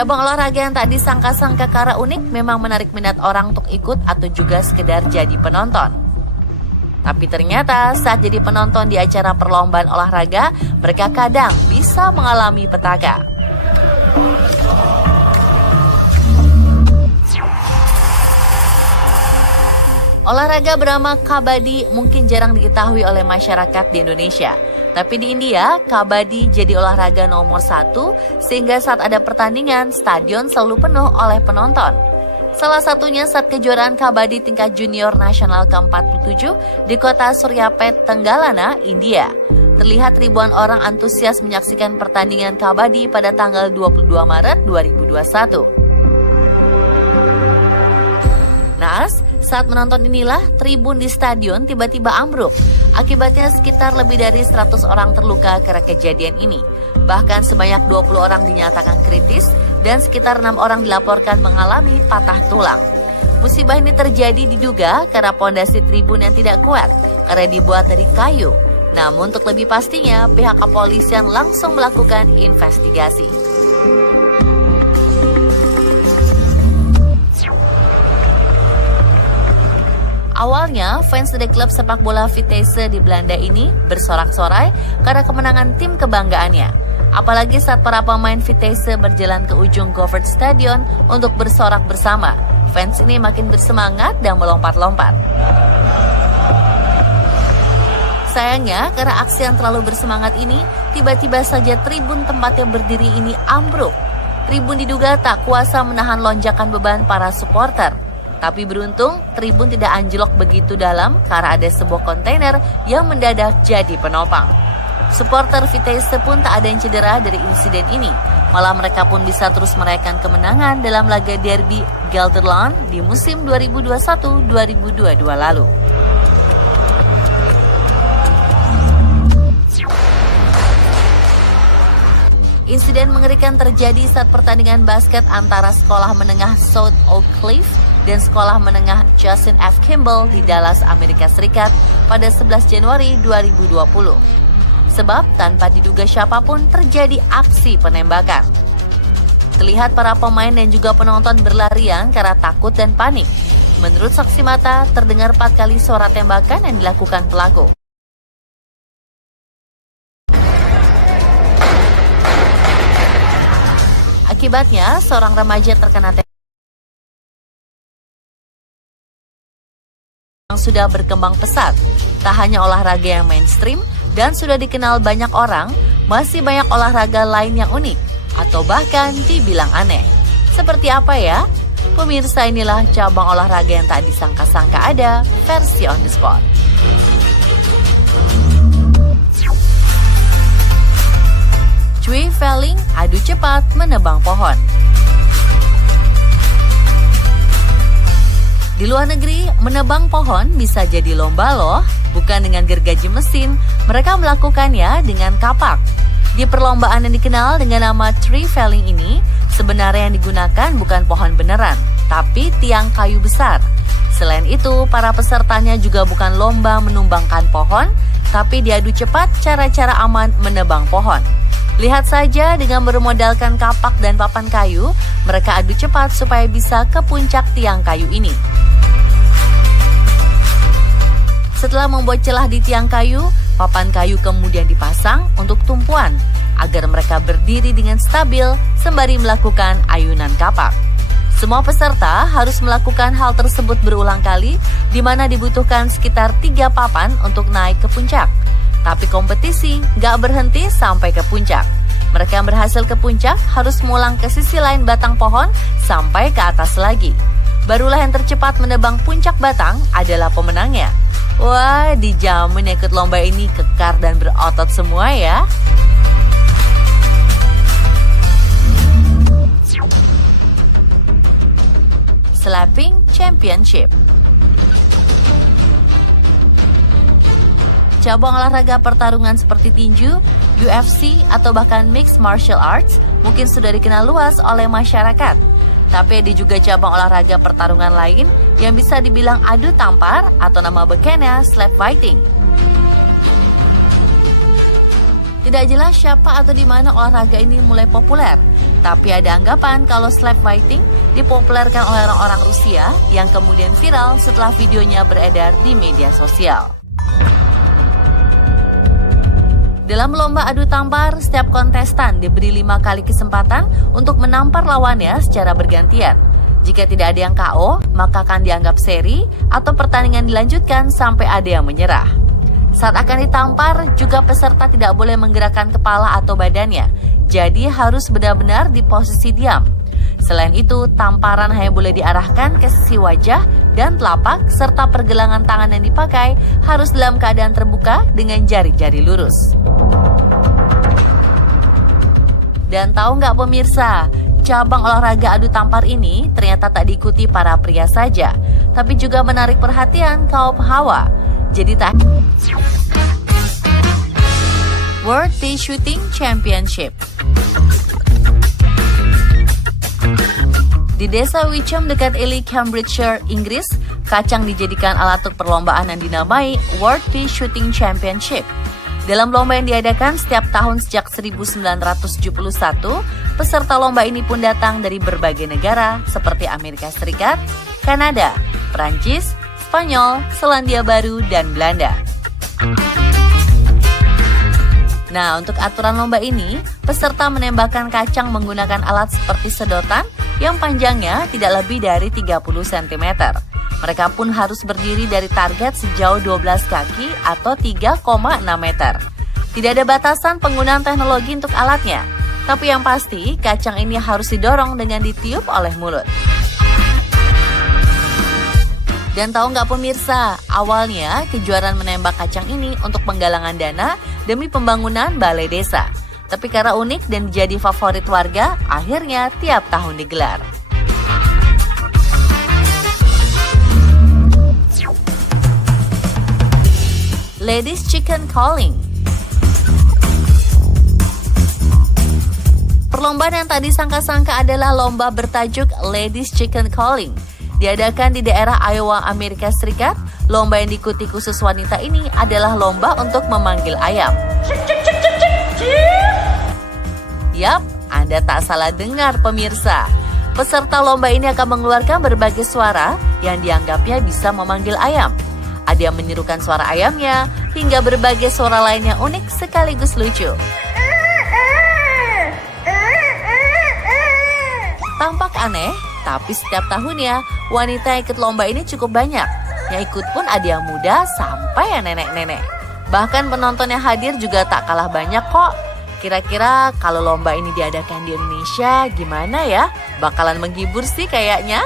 Cabang olahraga yang tak disangka-sangka karena unik memang menarik minat orang untuk ikut atau juga sekedar jadi penonton. Tapi ternyata saat jadi penonton di acara perlombaan olahraga, mereka kadang bisa mengalami petaka. Olahraga bernama kabaddi mungkin jarang diketahui oleh masyarakat di Indonesia. Tapi di India, kabaddi jadi olahraga nomor 1 sehingga saat ada pertandingan, stadion selalu penuh oleh penonton. Salah satunya saat kejuaraan kabaddi tingkat junior nasional ke-47 di kota Suryapet, Tenggalana, India. Terlihat ribuan orang antusias menyaksikan pertandingan kabaddi pada tanggal 22 Maret 2021. Naas, saat menonton inilah tribun di stadion tiba-tiba ambruk. Akibatnya sekitar lebih dari 100 orang terluka karena kejadian ini. Bahkan sebanyak 20 orang dinyatakan kritis dan sekitar 6 orang dilaporkan mengalami patah tulang. Musibah ini terjadi diduga karena pondasi tribun yang tidak kuat karena dibuat dari kayu. Namun untuk lebih pastinya pihak kepolisian langsung melakukan investigasi. Awalnya, fans dari klub sepak bola Vitesse di Belanda ini bersorak-sorai karena kemenangan tim kebanggaannya. Apalagi saat para pemain Vitesse berjalan ke ujung Goffert Stadion untuk bersorak bersama. Fans ini makin bersemangat dan melompat-lompat. Sayangnya, karena aksi yang terlalu bersemangat ini, tiba-tiba saja tribun tempatnya berdiri ini ambruk. Tribun diduga tak kuasa menahan lonjakan beban para supporter. Tapi beruntung, tribun tidak anjlok begitu dalam karena ada sebuah kontainer yang mendadak jadi penopang. Supporter Vitesse pun tak ada yang cedera dari insiden ini. Malah mereka pun bisa terus merayakan kemenangan dalam laga derby Gelderland di musim 2021-2022 lalu. Insiden mengerikan terjadi saat pertandingan basket antara sekolah menengah South Oak Cliff dan sekolah menengah Justin F. Kimball di Dallas, Amerika Serikat pada 11 Januari 2020. Sebab tanpa diduga siapapun terjadi aksi penembakan. Terlihat para pemain dan juga penonton berlarian karena takut dan panik. Menurut saksi mata, terdengar 4 kali suara tembakan yang dilakukan pelaku. Akibatnya, seorang remaja terkena tembakan yang sudah berkembang pesat. Tak hanya olahraga yang mainstream dan sudah dikenal banyak orang, masih banyak olahraga lain yang unik atau bahkan dibilang aneh. Seperti apa ya? Pemirsa, inilah cabang olahraga yang tak disangka-sangka ada versi on the spot. Tree felling, adu cepat menebang pohon. Di luar negeri, menebang pohon bisa jadi lomba loh. Bukan dengan gergaji mesin, mereka melakukannya dengan kapak. Di perlombaan yang dikenal dengan nama tree felling ini, sebenarnya yang digunakan bukan pohon beneran, tapi tiang kayu besar. Selain itu, para pesertanya juga bukan lomba menumbangkan pohon, tapi diadu cepat cara-cara aman menebang pohon. Lihat saja dengan bermodalkan kapak dan papan kayu, mereka adu cepat supaya bisa ke puncak tiang kayu ini. Setelah membuat celah di tiang kayu, papan kayu kemudian dipasang untuk tumpuan agar mereka berdiri dengan stabil sembari melakukan ayunan kapak. Semua peserta harus melakukan hal tersebut berulang kali, di mana dibutuhkan sekitar 3 papan untuk naik ke puncak. Tapi kompetisi nggak berhenti sampai ke puncak. Mereka yang berhasil ke puncak harus mengulang ke sisi lain batang pohon sampai ke atas lagi. Barulah yang tercepat menebang puncak batang adalah pemenangnya. Wah, dijamin ikut lomba ini kekar dan berotot semua ya. Slapping Championship. Cabang olahraga pertarungan seperti tinju, UFC, atau bahkan mixed martial arts mungkin sudah dikenal luas oleh masyarakat. Tapi ada juga cabang olahraga pertarungan lain yang bisa dibilang adu tampar atau nama bekennya slap fighting. Tidak jelas siapa atau di mana olahraga ini mulai populer, tapi ada anggapan kalau slap fighting dipopulerkan oleh orang-orang Rusia yang kemudian viral setelah videonya beredar di media sosial. Dalam lomba adu tampar, setiap kontestan diberi 5 kali kesempatan untuk menampar lawannya secara bergantian. Jika tidak ada yang KO, maka akan dianggap seri atau pertandingan dilanjutkan sampai ada yang menyerah. Saat akan ditampar, juga peserta tidak boleh menggerakkan kepala atau badannya, jadi harus benar-benar di posisi diam. Selain itu, tamparan hanya boleh diarahkan ke sisi wajah dan telapak, serta pergelangan tangan yang dipakai harus dalam keadaan terbuka dengan jari-jari lurus. Dan tahu nggak pemirsa, cabang olahraga adu tampar ini ternyata tak diikuti para pria saja, tapi juga menarik perhatian kaum hawa. Jadi tak World Pea Shooting Championship. Di desa Wickham dekat Ely, Cambridgeshire, Inggris, kacang dijadikan alat untuk perlombaan yang dinamai World Pea Shooting Championship. Dalam lomba yang diadakan setiap tahun sejak 1971, peserta lomba ini pun datang dari berbagai negara seperti Amerika Serikat, Kanada, Prancis, Spanyol, Selandia Baru, dan Belanda. Nah, untuk aturan lomba ini, peserta menembakkan kacang menggunakan alat seperti sedotan yang panjangnya tidak lebih dari 30 cm. Mereka pun harus berdiri dari target sejauh 12 kaki atau 3,6 meter. Tidak ada batasan penggunaan teknologi untuk alatnya, tapi yang pasti kacang ini harus didorong dengan ditiup oleh mulut. Dan tahu nggak pemirsa, awalnya kejuaraan menembak kacang ini untuk penggalangan dana demi pembangunan balai desa. Tapi karena unik dan jadi favorit warga, akhirnya tiap tahun digelar. Ladies Chicken Calling. Perlombaan yang tak disangka-sangka adalah lomba bertajuk Ladies Chicken Calling. Diadakan di daerah Iowa, Amerika Serikat. Lomba yang diikuti khusus wanita ini adalah lomba untuk memanggil ayam. Yap, Anda tak salah dengar pemirsa. Peserta lomba ini akan mengeluarkan berbagai suara yang dianggapnya bisa memanggil ayam. Ada yang menirukan suara ayamnya, hingga berbagai suara lainnya unik sekaligus lucu. Tampak aneh, tapi setiap tahunnya wanita yang ikut lomba ini cukup banyak. Yang ikut pun ada yang muda sampai yang nenek-nenek. Bahkan penonton yang hadir juga tak kalah banyak kok. Kira-kira kalau lomba ini diadakan di Indonesia gimana ya? Bakalan menghibur sih kayaknya.